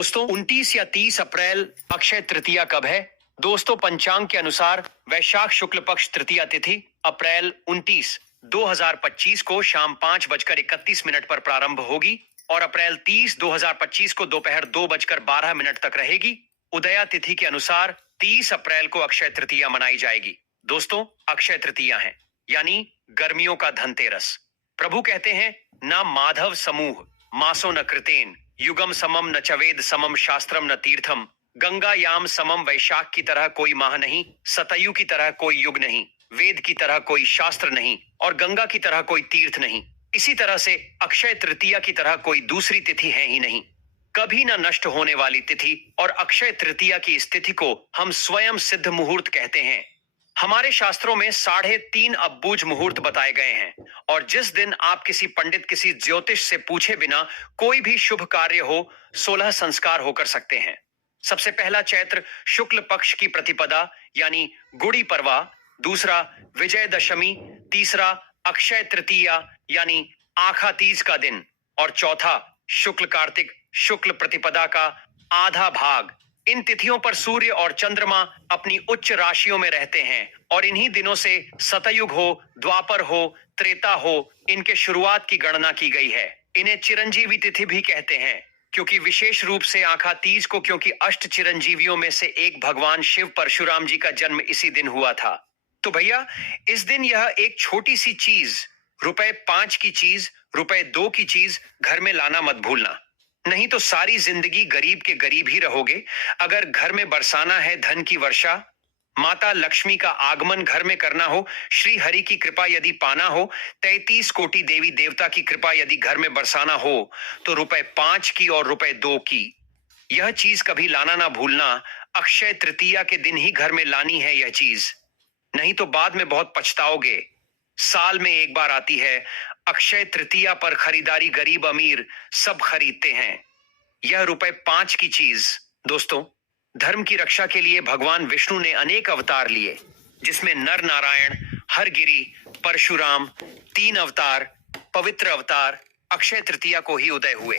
दोस्तों 29 या 30 अप्रैल अक्षय तृतीया कब है? दोस्तों पंचांग के अनुसार वैशाख शुक्ल पक्ष तृतीया तिथि अप्रैल 29, 2025 को शाम 5:31 पर प्रारंभ होगी और अप्रैल 30, 2025 को दोपहर 2:12 तक रहेगी। उदया तिथि के अनुसार 30 अप्रैल को अक्षय तृतीया मनाई जाएगी। दोस्तों अक्षय तृतीया है यानी गर्मियों का धनतेरस। प्रभु कहते हैं ना माधव समूह मासो न कृतेन युगम समम न चवेद समम शास्त्रम न तीर्थम। गंगा याम समम वैशाख की तरह कोई माह नहीं, सतयु की तरह कोई युग नहीं, वेद की तरह कोई शास्त्र नहीं और गंगा की तरह कोई तीर्थ नहीं। इसी तरह से अक्षय तृतीया की तरह कोई दूसरी तिथि है ही नहीं। कभी न नष्ट होने वाली तिथि और अक्षय तृतीया की इस तिथि को हम स्वयं सिद्ध मुहूर्त कहते हैं। हमारे शास्त्रों में 3.5 अब्बुज मुहूर्त बताए गए हैं और जिस दिन आप किसी पंडित किसी ज्योतिष से पूछे बिना कोई भी शुभ कार्य हो 16 संस्कार होकर सकते हैं। सबसे पहला चैत्र शुक्ल पक्ष की प्रतिपदा यानी गुड़ी पड़वा, दूसरा विजयदशमी, तीसरा अक्षय तृतीया यानी आखा तीज का दिन और चौथा शुक्ल कार्तिक शुक्ल प्रतिपदा का आधा भाग। इन तिथियों पर सूर्य और चंद्रमा अपनी उच्च राशियों में रहते हैं और इन्हीं दिनों से सतयुग हो, द्वापर हो, त्रेता हो, इनके शुरुआत की गणना की गई है। इन्हें चिरंजीवी तिथि भी कहते हैं क्योंकि विशेष रूप से आखा तीज को, क्योंकि अष्ट चिरंजीवियों में से एक भगवान शिव परशुराम जी का जन्म इसी दिन हुआ था। तो भैया इस दिन यह एक छोटी सी चीज, ₹5 की चीज, ₹2 की चीज घर में लाना मत भूलना, नहीं तो सारी जिंदगी गरीब के गरीब ही रहोगे। अगर घर में बरसाना है धन की वर्षा, माता लक्ष्मी का आगमन घर में करना हो, श्री हरि की कृपा यदि पाना हो, 33 कोटि देवी देवता की कृपा यदि घर में बरसाना हो, तो ₹5 की और ₹2 की यह चीज कभी लाना ना भूलना। अक्षय तृतीया के दिन ही घर में लानी है यह चीज, नहीं तो बाद में बहुत पछताओगे। साल में एक बार आती है अक्षय तृतीया, पर खरीदारी गरीब अमीर सब खरीदते हैं यह ₹5 की चीज। दोस्तों धर्म की रक्षा के लिए भगवान विष्णु ने अनेक अवतार लिए, जिसमें नर नारायण, हरगिरी, परशुराम, 3 अवतार, पवित्र अवतार अक्षय तृतीया को ही उदय हुए।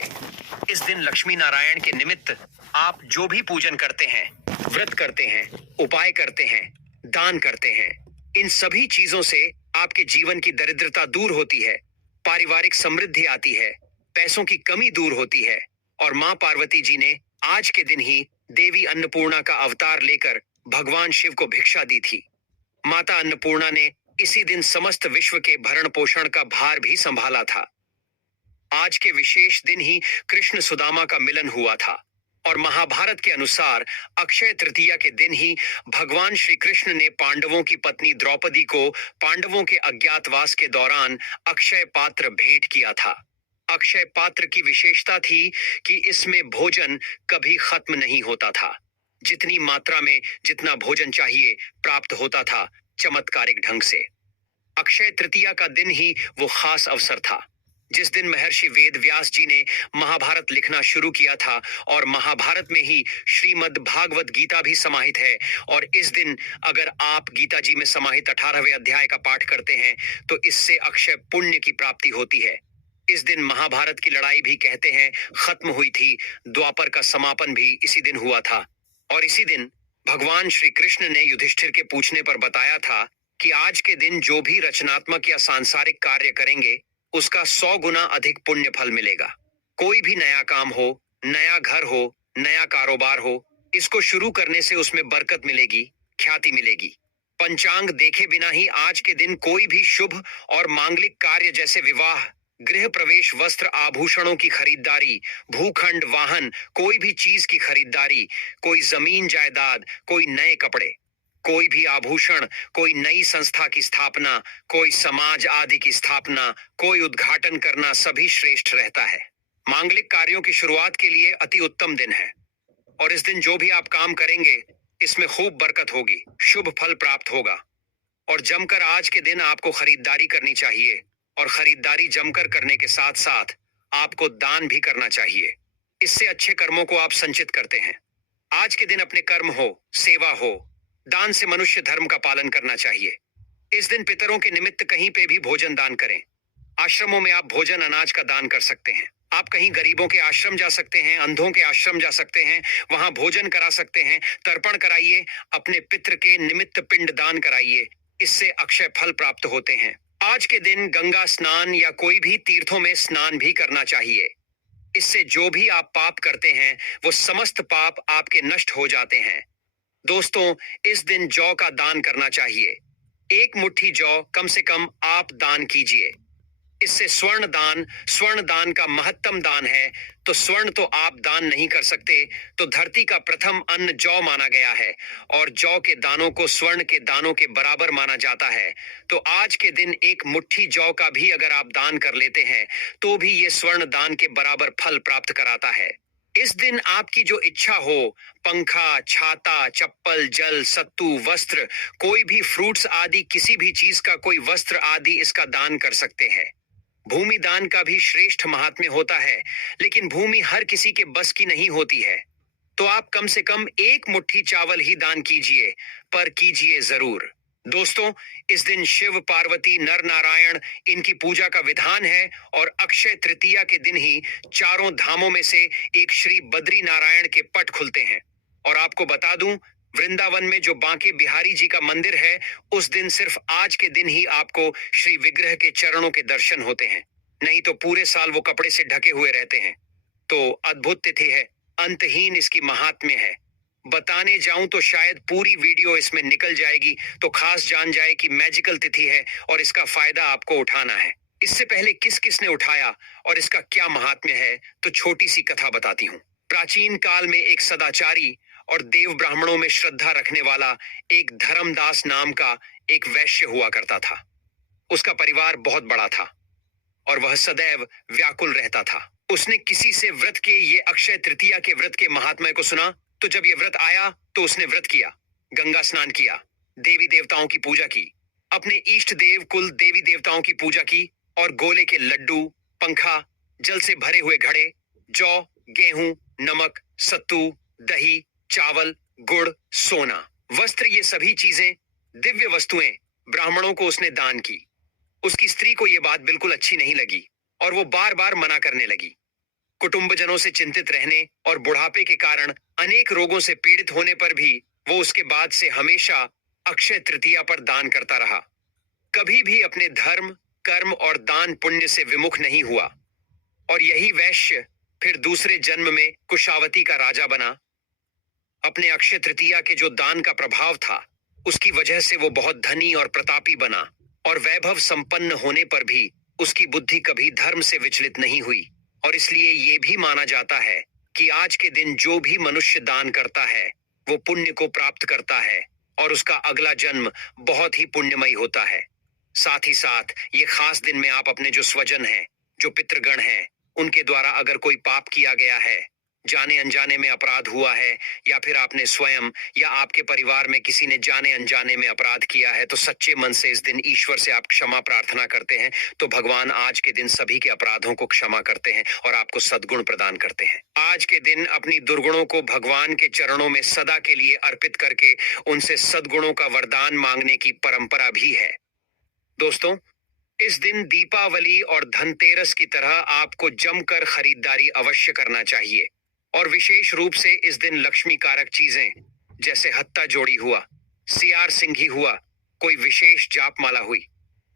इस दिन लक्ष्मी नारायण के निमित्त आप जो भी पूजन करते हैं, व्रत करते हैं, उपाय करते हैं, दान करते हैं, इन सभी चीजों से आपके जीवन की दरिद्रता दूर होती है, पारिवारिक समृद्धि आती है, पैसों की कमी दूर होती है। और मां पार्वती जी ने आज के दिन ही देवी अन्नपूर्णा का अवतार लेकर भगवान शिव को भिक्षा दी थी। माता अन्नपूर्णा ने इसी दिन समस्त विश्व के भरण पोषण का भार भी संभाला था। आज के विशेष दिन ही कृष्ण सुदामा का मिलन हुआ था और महाभारत के अनुसार अक्षय तृतीया के दिन ही भगवान श्री कृष्ण ने पांडवों की पत्नी द्रौपदी को पांडवों के अज्ञातवास के दौरान अक्षय पात्र भेंट किया था। अक्षय पात्र की विशेषता थी कि इसमें भोजन कभी खत्म नहीं होता था। जितनी मात्रा में जितना भोजन चाहिए प्राप्त होता था चमत्कारिक ढंग से। अक्षय तृतीया का दिन ही वो खास अवसर था जिस दिन महर्षि वेद व्यास जी ने महाभारत लिखना शुरू किया था और महाभारत में ही श्रीमद् भागवत गीता भी समाहित है। और इस दिन अगर आप गीता जी में समाहित 18वें अध्याय का पाठ करते हैं तो इससे अक्षय पुण्य की प्राप्ति होती है। इस दिन महाभारत की लड़ाई भी कहते हैं खत्म हुई थी, द्वापर का समापन भी इसी दिन हुआ था। और इसी दिन भगवान श्री कृष्ण ने युधिष्ठिर के पूछने पर बताया था कि आज के दिन जो भी रचनात्मक या सांसारिक कार्य करेंगे उसका 100 गुना अधिक पुण्य फल मिलेगा। कोई भी नया काम हो, नया घर हो, नया कारोबार हो, इसको शुरू करने से उसमें बरकत मिलेगी, ख्याति मिलेगी। पंचांग देखे बिना ही आज के दिन कोई भी शुभ और मांगलिक कार्य जैसे विवाह, गृह प्रवेश, वस्त्र आभूषणों की खरीदारी, भूखंड, वाहन, कोई भी चीज की खरीदारी, कोई जमीन जायदाद, कोई नए कपड़े, कोई भी आभूषण, कोई नई संस्था की स्थापना, कोई समाज आदि की स्थापना, कोई उद्घाटन करना सभी श्रेष्ठ रहता है। मांगलिक कार्यों की शुरुआत के लिए अति उत्तम दिन है और इस दिन जो भी आप काम करेंगे इसमें खूब बरकत होगी, शुभ फल प्राप्त होगा। और जमकर आज के दिन आपको खरीदारी करनी चाहिए और खरीदारी जमकर करने के साथ साथ आपको दान भी करना चाहिए। इससे अच्छे कर्मों को आप संचित करते हैं। आज के दिन अपने कर्म हो, सेवा हो, दान से मनुष्य धर्म का पालन करना चाहिए। इस दिन पितरों के निमित्त कहीं पे भी भोजन दान करें। आश्रमों में आप भोजन अनाज का दान कर सकते हैं। आप कहीं गरीबों के आश्रम जा सकते हैं, अंधों के आश्रम जा सकते हैं, वहां भोजन करा सकते हैं, तर्पण कराइए, अपने पितृ के निमित्त पिंड दान कराइए। इससे अक्षय फल प्राप्त होते हैं। आज के दिन गंगा स्नान या कोई भी तीर्थों में स्नान भी करना चाहिए। इससे जो भी आप पाप करते हैं वो समस्त पाप आपके नष्ट हो जाते हैं। दोस्तों, इस दिन जौ का दान करना चाहिए। एक मुट्ठी जौ कम से कम आप दान कीजिए। इससे स्वर्ण दान का महत्तम दान है। तो स्वर्ण तो आप दान नहीं कर सकते, तो धरती का प्रथम अन्न जौ माना गया है और जौ के दानों को स्वर्ण के दानों के बराबर माना जाता है। तो आज के दिन एक मुट्ठी जौ का भी अगर आप दान कर लेते हैं तो भी ये स्वर्ण दान के बराबर फल प्राप्त कराता है। इस दिन आपकी जो इच्छा हो, पंखा, छाता, चप्पल, जल, सत्तू, वस्त्र, कोई भी फ्रूट्स आदि किसी भी चीज का कोई वस्त्र आदि इसका दान कर सकते हैं। भूमि दान का भी श्रेष्ठ महात्म्य होता है, लेकिन भूमि हर किसी के बस की नहीं होती है। तो आप कम से कम एक मुट्ठी चावल ही दान कीजिए, पर कीजिए जरूर। दोस्तों, इस दिन शिव, पार्वती, नर नारायण इनकी पूजा का विधान है और अक्षय तृतीया के दिन ही चारों धामों में से एक श्री बद्री नारायण के पट खुलते हैं। और आपको बता दूं, वृंदावन में जो बांके बिहारी जी का मंदिर है, उस दिन सिर्फ आज के दिन ही आपको श्री विग्रह के चरणों के दर्शन होते हैं, नहीं तो पूरे साल वो कपड़े से ढके हुए रहते हैं। तो अद्भुत तिथि है, अंतहीन इसकी महात्म्य है। बताने जाऊं तो शायद पूरी वीडियो इसमें निकल जाएगी, तो खास जान जाए कि मैजिकल तिथि है और इसका फायदा आपको उठाना है। इससे पहले किस किस ने उठाया और इसका क्या महात्म्य है, तो छोटी सी कथा बताती हूँ। प्राचीन काल में एक सदाचारी और देव ब्राह्मणों में श्रद्धा रखने वाला एक धर्मदास नाम का एक वैश्य हुआ करता था। उसका परिवार बहुत बड़ा था और वह सदैव व्याकुल रहता था। उसने किसी से व्रत के ये अक्षय तृतीया के व्रत के महात्म्य को सुना, तो जब ये व्रत आया तो उसने व्रत किया, गंगा स्नान किया, देवी देवताओं की पूजा की, अपने इष्ट देव कुल देवी देवताओं की पूजा की और गोले के लड्डू, पंखा, जल से भरे हुए घड़े, जौ, गेहूं, नमक, सत्तू, दही, चावल, गुड़, सोना, वस्त्र, ये सभी चीजें, दिव्य वस्तुएं ब्राह्मणों को उसने दान की। उसकी स्त्री को यह बात बिल्कुल अच्छी नहीं लगी और वो बार बार मना करने लगी। कुटुंबजनों से चिंतित रहने और बुढ़ापे के कारण अनेक रोगों से पीड़ित होने पर भी वो उसके बाद से हमेशा अक्षय तृतीया पर दान करता रहा। कभी भी अपने धर्म, कर्म और दान पुण्य से विमुख नहीं हुआ और यही वैश्य फिर दूसरे जन्म में कुशावती का राजा बना। अपने अक्षय तृतीया के जो दान का प्रभाव था, उसकी वजह से वो बहुत धनी और प्रतापी बना और वैभव संपन्न होने पर भी उसकी बुद्धि कभी धर्म से विचलित नहीं हुई। और इसलिए ये भी माना जाता है कि आज के दिन जो भी मनुष्य दान करता है वो पुण्य को प्राप्त करता है और उसका अगला जन्म बहुत ही पुण्यमयी होता है। साथ ही साथ ये खास दिन में आप अपने जो स्वजन हैं, जो पितृगण हैं, उनके द्वारा अगर कोई पाप किया गया है, जाने अनजाने में अपराध हुआ है, या फिर आपने स्वयं या आपके परिवार में किसी ने जाने अनजाने में अपराध किया है, तो सच्चे मन से इस दिन ईश्वर से आप क्षमा प्रार्थना करते हैं, तो भगवान आज के दिन सभी के अपराधों को क्षमा करते हैं और आपको सद्गुण प्रदान करते हैं। आज के दिन अपनी दुर्गुणों को भगवान के चरणों में सदा के लिए अर्पित करके उनसे सद्गुणों का वरदान मांगने की परंपरा भी है। दोस्तों, इस दिन दीपावली और धनतेरस की तरह आपको जमकर खरीदारी अवश्य करना चाहिए और विशेष रूप से इस दिन लक्ष्मी कारक चीजें जैसे हत्ता जोड़ी हुआ, सियार सिंघी हुआ, कोई विशेष जाप माला हुई,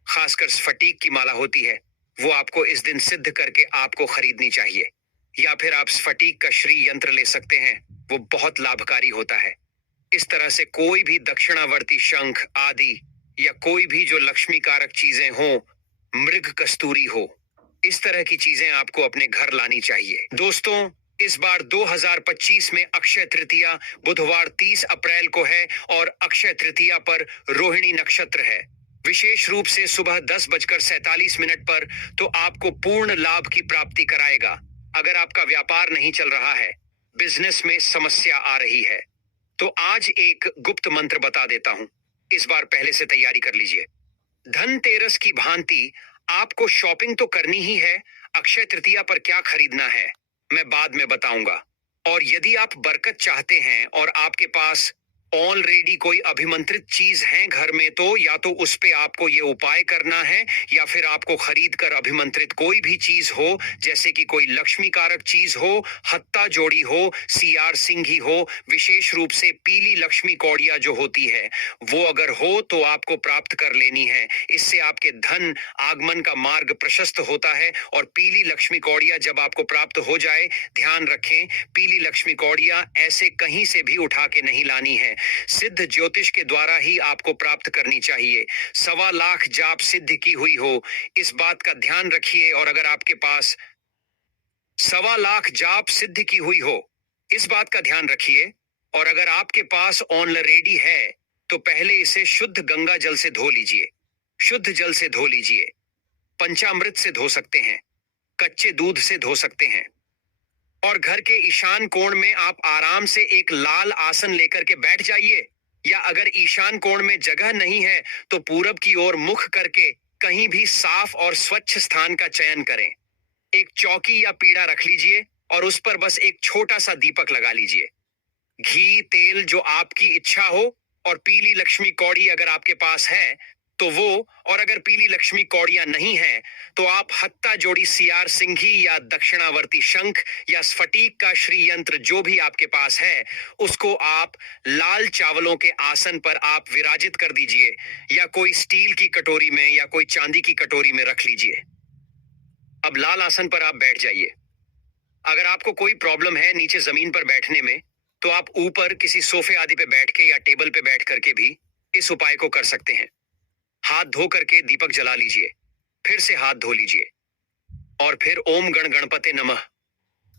खासकर स्फटिक की माला होती है, वो आपको इस दिन सिद्ध करके आपको खरीदनी चाहिए। या फिर आप स्फटिक का श्री यंत्र ले सकते हैं, वो बहुत लाभकारी होता है। इस तरह से कोई भी दक्षिणावर्ती शंख आदि या कोई भी जो लक्ष्मी कारक चीजें हो, मृग कस्तूरी हो, इस तरह की चीजें आपको अपने घर लानी चाहिए। दोस्तों, इस बार 2025 में अक्षय तृतीया बुधवार 30 अप्रैल को है और अक्षय तृतीया पर रोहिणी नक्षत्र है। विशेष रूप से सुबह 10:47 पर तो आपको पूर्ण लाभ की प्राप्ति कराएगा। अगर आपका व्यापार नहीं चल रहा है, बिजनेस में समस्या आ रही है, तो आज एक गुप्त मंत्र बता देता हूं, इस बार पहले से तैयारी कर लीजिए। धनतेरस की भांति आपको शॉपिंग तो करनी ही है, अक्षय तृतीया पर क्या खरीदना है मैं बाद में बताऊंगा। और यदि आप बरकत चाहते हैं और आपके पास ऑलरेडी कोई अभिमंत्रित चीज है घर में तो या तो उस पे आपको ये उपाय करना है, या फिर आपको खरीद कर अभिमंत्रित कोई भी चीज हो, जैसे कि कोई लक्ष्मी कारक चीज हो, हत्ता जोड़ी हो, सीआर सिंघी हो, विशेष रूप से पीली लक्ष्मी कौड़िया जो होती है वो अगर हो तो आपको प्राप्त कर लेनी है। इससे आपके धन आगमन का मार्ग प्रशस्त होता है। और पीली लक्ष्मी कौड़िया जब आपको प्राप्त हो जाए, ध्यान रखें, पीली लक्ष्मी कौड़िया ऐसे कहीं से भी उठा के नहीं लानी है, सिद्ध ज्योतिष के द्वारा ही आपको प्राप्त करनी चाहिए। 1.25 लाख जाप सिद्ध की हुई हो, इस बात का ध्यान रखिए। और अगर आपके पास 1.25 लाख जाप सिद्ध की हुई हो, इस बात का ध्यान रखिए। और अगर आपके पास ऑलरेडी है तो पहले इसे शुद्ध गंगा जल से धो लीजिए, शुद्ध जल से धो लीजिए। पंचामृत से धो सकते हैं, कच्चे दूध से धो सकते हैं। और घर के ईशान कोण में आप आराम से एक लाल आसन लेकर के बैठ जाइए, या अगर ईशान कोण में जगह नहीं है तो पूरब की ओर मुख करके कहीं भी साफ और स्वच्छ स्थान का चयन करें। एक चौकी या पीढ़ा रख लीजिए और उस पर बस एक छोटा सा दीपक लगा लीजिए। घी तेल जो आपकी इच्छा हो, और पीली लक्ष्मी कौड़ी अगर आपके पास है तो वो, और अगर पीली लक्ष्मी कौड़ियां नहीं है तो आप हत्ता जोड़ी सीआर सिंघी या दक्षिणावर्ती शंख या स्फटिक का श्री यंत्र जो भी आपके पास है उसको आप लाल चावलों के आसन पर आप विराजित कर दीजिए, या कोई स्टील की कटोरी में या कोई चांदी की कटोरी में रख लीजिए। अब लाल आसन पर आप बैठ जाइए। अगर आपको कोई प्रॉब्लम है नीचे जमीन पर बैठने में तो आप ऊपर किसी सोफे आदि पे बैठ के या टेबल पे बैठ करके भी इस उपाय को कर सकते हैं। हाथ धो करके दीपक जला लीजिए, फिर से हाथ धो लीजिए, और फिर ओम गण गणपते नमः,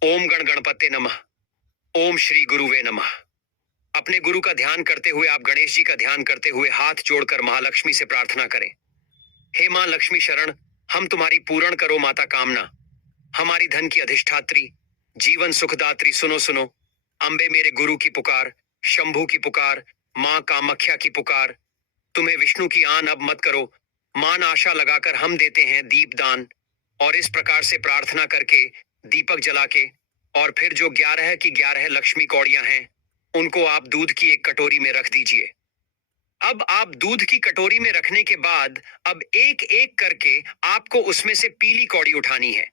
ओम गण गणपते नमः, ओम श्री गुरुवे नमः। अपने गुरु का ध्यान करते हुए आप गणेश जी का ध्यान करते हुए हाथ जोड़कर महालक्ष्मी से प्रार्थना करें। हे मां लक्ष्मी शरण, हम तुम्हारी पूर्ण करो माता कामना, हमारी धन की अधिष्ठात्री, जीवन सुखदात्री, सुनो सुनो, अंबे मेरे गुरु की पुकार, शंभू की पुकार, मां कामाख्या की पुकार, तुम्हें विष्णु की आन अब मत करो, मान आशा लगाकर हम देते हैं दीप दान। और इस प्रकार से प्रार्थना करके दीपक जला के, और फिर जो 11 की 11 लक्ष्मी कौड़ियां हैं उनको आप दूध की एक कटोरी में रख दीजिए। अब आप दूध की कटोरी में रखने के बाद अब एक एक करके आपको उसमें से पीली कौड़ी उठानी है।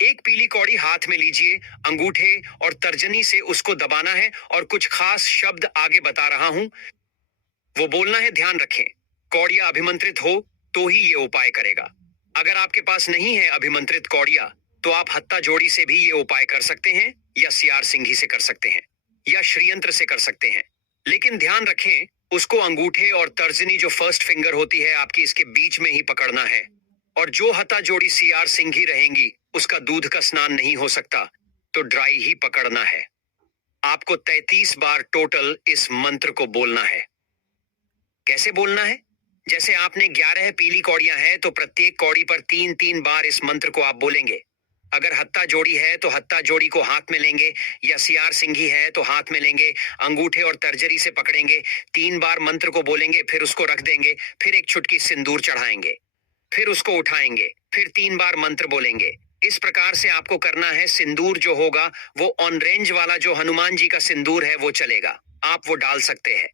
एक पीली कौड़ी हाथ में लीजिए, अंगूठे और तर्जनी से उसको दबाना है, और कुछ खास शब्द आगे बता रहा हूं वो बोलना है, ध्यान रखें। कौड़िया अभिमंत्रित हो तो ही ये उपाय करेगा। अगर आपके पास नहीं है अभिमंत्रित कौड़िया तो आप हत्ता जोड़ी से भी ये उपाय कर सकते हैं, या सीआर सिंघी से कर सकते हैं, या श्रीयंत्र से कर सकते हैं। लेकिन ध्यान रखें, उसको अंगूठे और तर्जनी जो फर्स्ट फिंगर होती है आपकी, इसके बीच में ही पकड़ना है। और जो हत्ता जोड़ी सीआर सिंघी रहेंगी उसका दूध का स्नान नहीं हो सकता, तो ड्राई ही पकड़ना है। आपको 33 बार टोटल इस मंत्र को बोलना है। कैसे बोलना है? जैसे आपने 11 पीली कौड़ियां हैं तो प्रत्येक कौड़ी पर 3-3 बार इस मंत्र को आप बोलेंगे। अगर हत्ता जोड़ी है तो हत्ता जोड़ी को हाथ में लेंगे, या सीआर सिंघी है तो हाथ में लेंगे, अंगूठे और तर्जनी से पकड़ेंगे, 3 बार मंत्र को बोलेंगे, फिर उसको रख देंगे, फिर एक चुटकी सिंदूर चढ़ाएंगे, फिर उसको उठाएंगे, फिर 3 बार मंत्र बोलेंगे। इस प्रकार से आपको करना है। सिंदूर जो होगा वो ऑन रेंज वाला जो हनुमान जी का सिंदूर है वो चलेगा, आप वो डाल सकते हैं।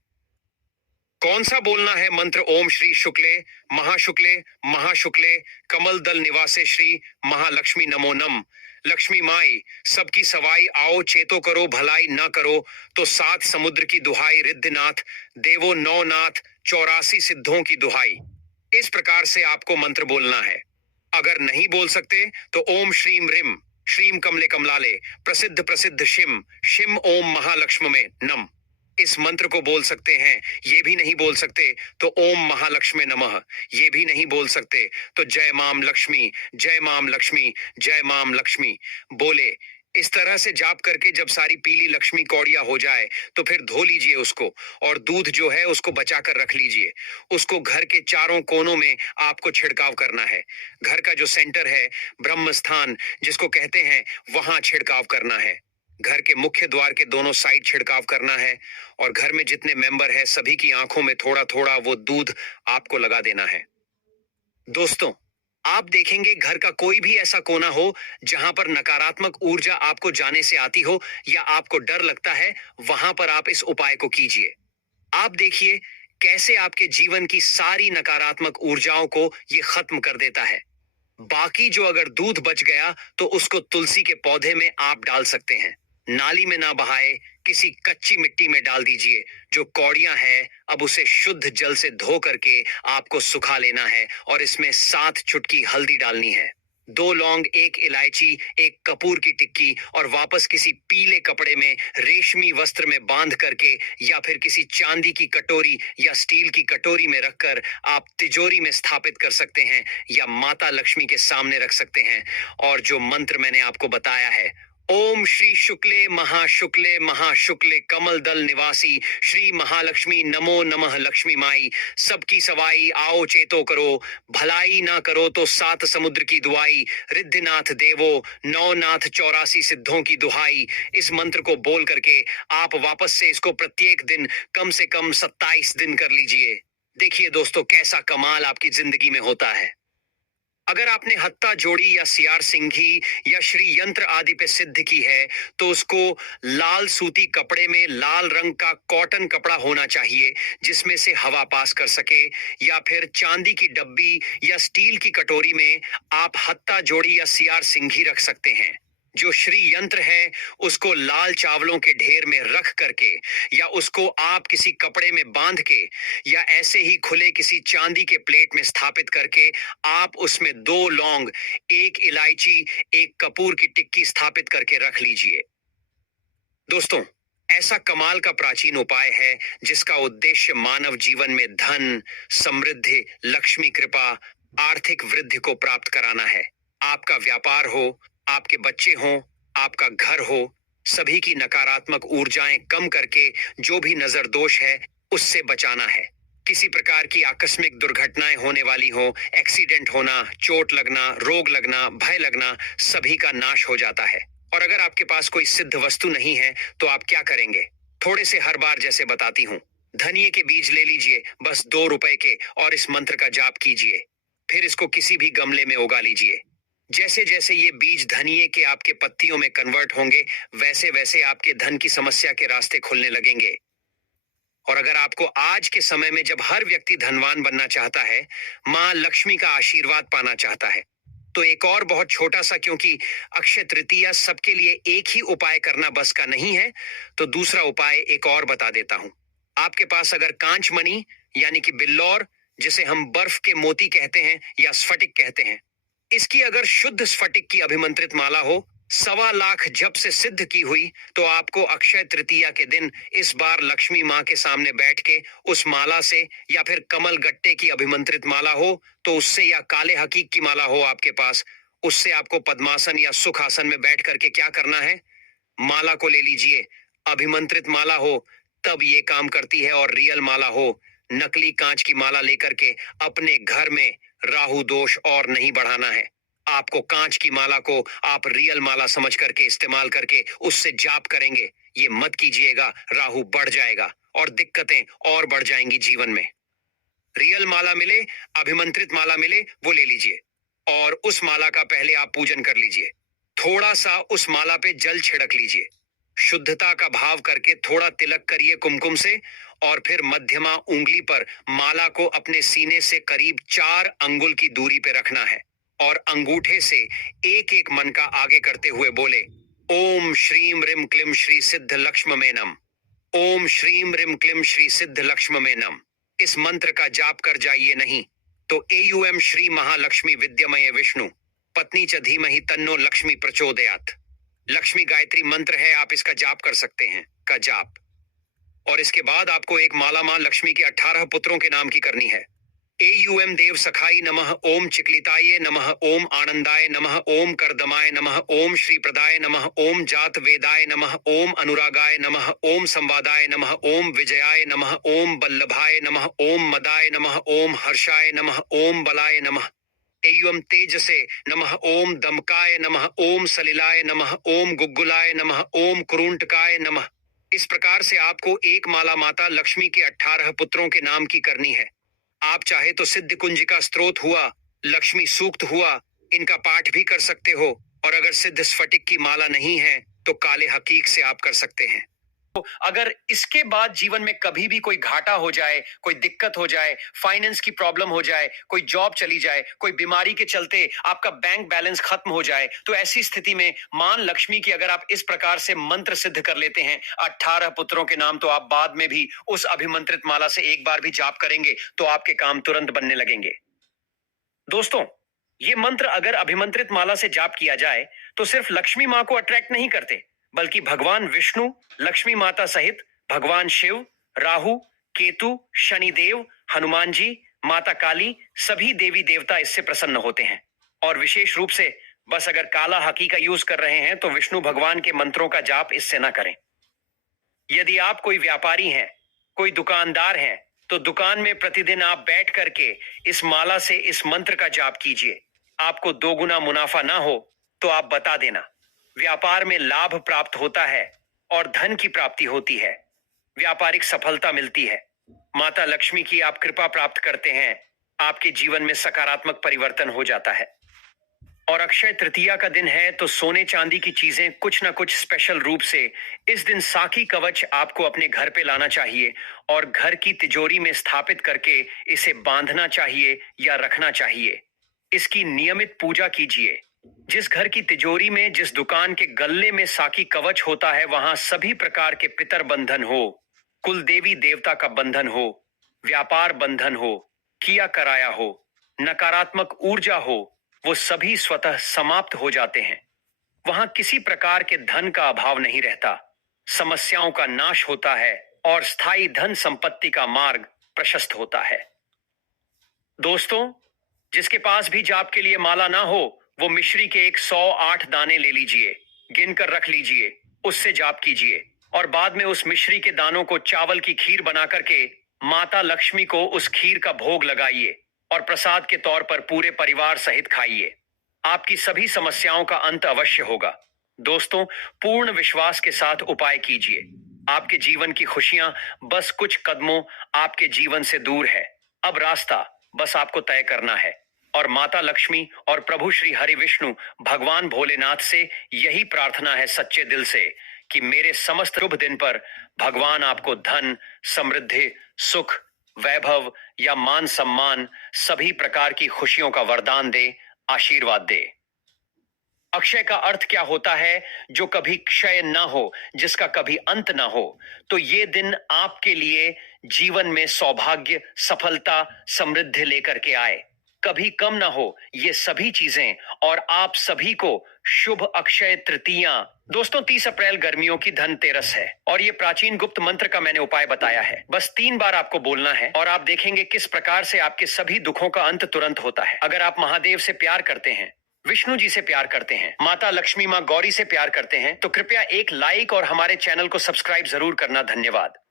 कौन सा बोलना है मंत्र? ओम श्री शुक्ले महाशुक्ले महाशुक्ले कमल दल निवासे श्री महालक्ष्मी नमो नम। लक्ष्मी माई सबकी सवाई आओ, चेतो करो भलाई न करो तो 7 समुद्र की दुहाई, रिद्धनाथ देवो नौनाथ 84 सिद्धों की दुहाई। इस प्रकार से आपको मंत्र बोलना है। अगर नहीं बोल सकते तो ओम श्रीम रिम श्रीम कमले कमलाले प्रसिद्ध प्रसिद्ध शिम शिम ओम महालक्ष्म में नम, इस मंत्र को बोल सकते हैं। ये भी नहीं बोल सकते तो ओम महालक्ष्मी नमः, ये भी नहीं बोल सकते तो जय माम लक्ष्मी जय माम लक्ष्मी जय माम लक्ष्मी बोले। इस तरह से जाप करके जब सारी पीली लक्ष्मी कौड़िया हो जाए तो फिर धो लीजिए उसको, और दूध जो है उसको बचा कर रख लीजिए। उसको घर के चारों कोनों में आपको छिड़काव करना है। घर का जो सेंटर है, ब्रह्म स्थान जिसको कहते हैं, वहां छिड़काव करना है। घर के मुख्य द्वार के दोनों साइड छिड़काव करना है, और घर में जितने मेंबर हैं सभी की आंखों में थोड़ा थोड़ा वो दूध आपको लगा देना है। दोस्तों, आप देखेंगे घर का कोई भी ऐसा कोना हो जहां पर नकारात्मक ऊर्जा आपको जाने से आती हो या आपको डर लगता है, वहां पर आप इस उपाय को कीजिए। आप देखिए कैसे आपके जीवन की सारी नकारात्मक ऊर्जाओं को ये खत्म कर देता है। बाकी जो अगर दूध बच गया तो उसको तुलसी के पौधे में आप डाल सकते हैं। नाली में ना बहाए, किसी कच्ची मिट्टी में डाल दीजिए। जो कौड़ियां है अब उसे शुद्ध जल से धो करके आपको सुखा लेना है और इसमें 7 चुटकी हल्दी डालनी है। 2 लौंग, 1 इलायची, 1 कपूर की टिक्की और वापस किसी पीले कपड़े में रेशमी वस्त्र में बांध करके या फिर किसी चांदी की कटोरी या स्टील की कटोरी में रखकर आप तिजोरी में स्थापित कर सकते हैं या माता लक्ष्मी के सामने रख सकते हैं। और जो मंत्र मैंने आपको बताया है, ओम श्री महाशुक्ले कमल दल निवासी श्री महालक्ष्मी नमो नमः लक्ष्मी माई, सबकी सवाई आओ चेतो करो, भलाई ना करो तो 7 समुद्र की दुआई, रिद्धिनाथ देवो, नौनाथ 84 सिद्धों की दुहाई। इस मंत्र को बोल करके आप वापस से इसको प्रत्येक दिन कम से कम 27 दिन कर लीजिए। देखिए दोस्तों कैसा कमाल आपकी जिंदगी में होता है। अगर आपने हत्ता जोड़ी या सियार सिंघी या श्री यंत्र आदि पे सिद्ध की है तो उसको लाल सूती कपड़े में लाल रंग का कॉटन कपड़ा होना चाहिए जिसमें से हवा पास कर सके, या फिर चांदी की डब्बी या स्टील की कटोरी में आप हत्ता जोड़ी या सियार सिंघी रख सकते हैं। जो श्री यंत्र है उसको लाल चावलों के ढेर में रख करके या उसको आप किसी कपड़े में बांध के या ऐसे ही खुले किसी चांदी के प्लेट में स्थापित करके आप उसमें 2 लौंग, 1 इलायची, 1 कपूर की टिक्की स्थापित करके रख लीजिए। दोस्तों, ऐसा कमाल का प्राचीन उपाय है जिसका उद्देश्य मानव जीवन में धन, समृद्धि, लक्ष्मी कृपा, आर्थिक वृद्धि को प्राप्त कराना है। आपका व्यापार हो, आपके बच्चे हों, आपका घर हो, सभी की नकारात्मक ऊर्जाएं कम करके जो भी नजर दोष है उससे बचाना है। किसी प्रकार की आकस्मिक दुर्घटनाएं होने वाली हो, एक्सीडेंट होना, चोट लगना, रोग लगना, भय लगना, सभी का नाश हो जाता है। और अगर आपके पास कोई सिद्ध वस्तु नहीं है तो आप क्या करेंगे? थोड़े से हर बार जैसे बताती हूँ। धनिये के बीज ले लीजिए, बस 2 रुपए के, और इस मंत्र का जाप कीजिए। फिर इसको किसी भी गमले में उगा लीजिए। जैसे जैसे ये बीज धनिये के आपके पत्तियों में कन्वर्ट होंगे वैसे वैसे आपके धन की समस्या के रास्ते खुलने लगेंगे। और अगर आपको आज के समय में जब हर व्यक्ति धनवान बनना चाहता है, मां लक्ष्मी का आशीर्वाद पाना चाहता है, तो एक और बहुत छोटा सा, क्योंकि अक्षय तृतीया सबके लिए एक ही उपाय करना बस का नहीं है, तो दूसरा उपाय एक और बता देता हूं। आपके पास अगर कांच मणि यानी कि बिल्लौर, जिसे हम बर्फ के मोती कहते हैं या स्फटिक कहते हैं, इसकी अगर शुद्ध स्फटिक की अभिमंत्रित माला हो, 1.25 लाख जप से सिद्ध की हुई, तो आपको अक्षय तृतीया के दिन इस बार लक्ष्मी माँ के सामने बैठ के उस माला से, या फिर कमल गट्टे की अभिमंत्रित माला हो तो उससे, या काले हकीक की माला हो आपके पास, उससे आपको पद्मासन या सुख आसन में बैठ करके क्या करना है? माला को ले लीजिए। अभिमंत्रित माला हो तब ये काम करती है, और रियल माला हो, नकली कांच की माला लेकर के अपने घर में राहु दोष और नहीं बढ़ाना है। आपको कांच की माला को आप रियल माला समझ करके इस्तेमाल करके उससे जाप करेंगे। ये मत कीजिएगा, राहु बढ़ जाएगा और दिक्कतें और बढ़ जाएंगी जीवन में। रियल माला मिले, अभिमंत्रित माला मिले, वो ले लीजिए और उस माला का पहले आप पूजन कर लीजिए। थोड़ा सा उस माला पे जल छिड़क लीजिए। शुद्धता का भाव करके थोड़ा तिलक करिए कुमकुम से, और फिर मध्यमा उंगली पर माला को अपने सीने से करीब 4 अंगुल की दूरी पे रखना है और अंगूठे से एक एक मन का आगे करते हुए बोले, ओम श्रीम रिम क्लिम श्री सिद्ध लक्ष्म में नम। ओम श्रीम रिम क्लिम श्री सिद्ध लक्ष्म में नम। इस मंत्र का जाप कर जाइए नहीं तो एयूएम श्री महालक्ष्मी विद्यमय विष्णु पत्नी च धीमहि तन्नो लक्ष्मी प्रचोदयात्। लक्ष्मी गायत्री मंत्र है, आप इसका जाप कर सकते हैं, का जाप। और इसके बाद आपको एक माला मां लक्ष्मी के 18 पुत्रों के नाम की करनी है। एयूएम देव सखाई नमः, ओम चिकलिताये नमः, ओम आनंदाय नमः, ओम करदमाय नमः, ओम श्री प्रदाय नमः, ओम जात वेदाय नमः, ओम अनुरागाय नमः, ओम संवादाय नमः, ओम विजयाय नमः, ओम बल्लभाय नमः, ओम मदाय नमः, ओम हर्षाय नमः, ओम बलाय नमः। एवं तेजसे नमः, ओम दमकाय नमः, ओम सलिलाय नमः, ओम गुग्गुलाय नमः, ओम कुरुंटकाय नमः। इस प्रकार से आपको एक माला माता लक्ष्मी के 18 पुत्रों के नाम की करनी है। आप चाहे तो सिद्ध कुंजिका स्त्रोत हुआ, लक्ष्मी सूक्त हुआ, इनका पाठ भी कर सकते हो, और अगर सिद्ध स्फटिक की माला नहीं है तो काले हकीक से आप कर सकते हैं। अगर इसके बाद जीवन में कभी भी कोई घाटा हो जाए, कोई दिक्कत हो जाए, फाइनेंस की प्रॉब्लम हो जाए, कोई जॉब चली जाए, कोई बीमारी के चलते आपका बैंक बैलेंस खत्म हो जाए, तो ऐसी स्थिति में मां लक्ष्मी की अगर आप इस प्रकार से मंत्र सिद्ध कर लेते हैं 18 पुत्रों के नाम, तो आप बाद में भी उस अभिमंत्रित माला से एक बार भी जाप करेंगे तो आपके काम तुरंत बनने लगेंगे। दोस्तों, ये मंत्र अगर अभिमंत्रित माला से जाप किया जाए तो सिर्फ लक्ष्मी मां को अट्रैक्ट नहीं करते, बल्कि भगवान विष्णु, लक्ष्मी माता सहित भगवान शिव, राहु, केतु, शनिदेव, हनुमान जी, माता काली, सभी देवी देवता इससे प्रसन्न होते हैं। और विशेष रूप से बस अगर काला हकी का यूज कर रहे हैं तो विष्णु भगवान के मंत्रों का जाप इससे ना करें। यदि आप कोई व्यापारी हैं, कोई दुकानदार हैं, तो दुकान में प्रतिदिन आप बैठ करके इस माला से इस मंत्र का जाप कीजिए। आपको दोगुना मुनाफा ना हो तो आप बता देना। व्यापार में लाभ प्राप्त होता है और धन की प्राप्ति होती है, व्यापारिक सफलता मिलती है, माता लक्ष्मी की आप कृपा प्राप्त करते हैं, आपके जीवन में सकारात्मक परिवर्तन हो जाता है। और अक्षय तृतीया का दिन है तो सोने चांदी की चीजें कुछ ना कुछ स्पेशल रूप से इस दिन साकी कवच आपको अपने घर पे लाना चाहिए और घर की तिजोरी में स्थापित करके इसे बांधना चाहिए या रखना चाहिए। इसकी नियमित पूजा कीजिए। जिस घर की तिजोरी में, जिस दुकान के गल्ले में साकी कवच होता है, वहां सभी प्रकार के पितर बंधन हो, कुल देवी देवता का बंधन हो, व्यापार बंधन हो, किया कराया हो, नकारात्मक ऊर्जा हो, वो सभी स्वतः समाप्त हो जाते हैं। वहां किसी प्रकार के धन का अभाव नहीं रहता, समस्याओं का नाश होता है और स्थायी धन संपत्ति का मार्ग प्रशस्त होता है। दोस्तों, जिसके पास भी जाप के लिए माला ना हो, वो मिश्री के 108 दाने ले लीजिए, गिनकर रख लीजिए, उससे जाप कीजिए और बाद में उस मिश्री के दानों को चावल की खीर बना करके माता लक्ष्मी को उस खीर का भोग लगाइए और प्रसाद के तौर पर पूरे परिवार सहित खाइए। आपकी सभी समस्याओं का अंत अवश्य होगा। दोस्तों, पूर्ण विश्वास के साथ उपाय कीजिए। आपके जीवन की खुशियां बस कुछ कदमों आपके जीवन से दूर है। अब रास्ता बस आपको तय करना है। और माता लक्ष्मी और प्रभु श्री हरि विष्णु भगवान भोलेनाथ से यही प्रार्थना है सच्चे दिल से कि मेरे समस्त शुभ दिन पर भगवान आपको धन, समृद्धि, सुख, वैभव या मान सम्मान, सभी प्रकार की खुशियों का वरदान दे, आशीर्वाद दे। अक्षय का अर्थ क्या होता है? जो कभी क्षय ना हो, जिसका कभी अंत ना हो। तो ये दिन आपके लिए जीवन में सौभाग्य, सफलता, समृद्धि लेकर के आए, कभी कम ना हो ये सभी चीजें। और आप सभी को शुभ अक्षय तृतीया। दोस्तों, 30 अप्रैल गर्मियों की धनतेरस है और ये प्राचीन गुप्त मंत्र का मैंने उपाय बताया है। बस 3 बार आपको बोलना है और आप देखेंगे किस प्रकार से आपके सभी दुखों का अंत तुरंत होता है। अगर आप महादेव से प्यार करते हैं, विष्णु जी से प्यार करते हैं, माता लक्ष्मी, मां गौरी से प्यार करते हैं, तो कृपया एक लाइक और हमारे चैनल को सब्सक्राइब जरूर करना। धन्यवाद।